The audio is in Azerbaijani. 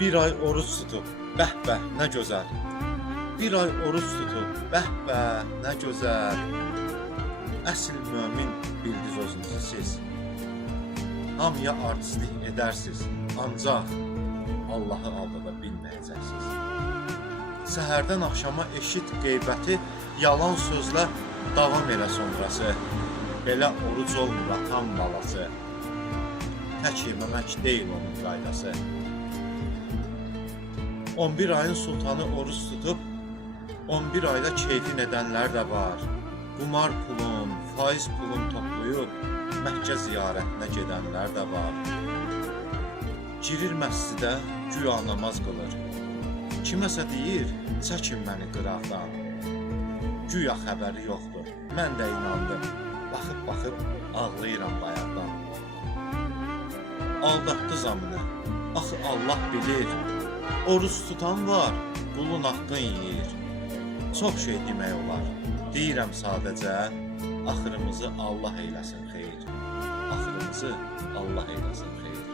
Bir ay oruç tutub, bəh-bəh, nə gözəl. Bir ay oruç tutub, bəh-bəh, nə gözəl. Əsl mömin bildiz özünüzü siz. Hamıya artistlik edərsiz, ancaq Allahı aldada bilməyəcəksiniz. Səhərdən axşama eşit qeybəti, yalan sözlə davam elə sonrası. Belə oruc olmur atan balası. Tək yeməmək deyil onun qaydası. 11 ayın sultanı oruç tutub, 11 ayda keyfin edənlər də var. Qumar pulun, faiz pulun toplayıb, Məkkə ziyarətinə gedənlər də var. Girir məscidə, güya namaz qılır. Kiməsə deyir, çəkin məni qıraqdan. Güya xəbəri yoxdur, mən də inandım. Baxıb ağlayıram bayaqdan. Aldatdı zamını, axı Allah bilir. Oruç tutan var, qulun haqqın yeyir. Çox şey demək olar, deyirəm sadəcə, axırımızı Allah eyləsin xeyir. Axırımızı Allah eyləsin xeyir.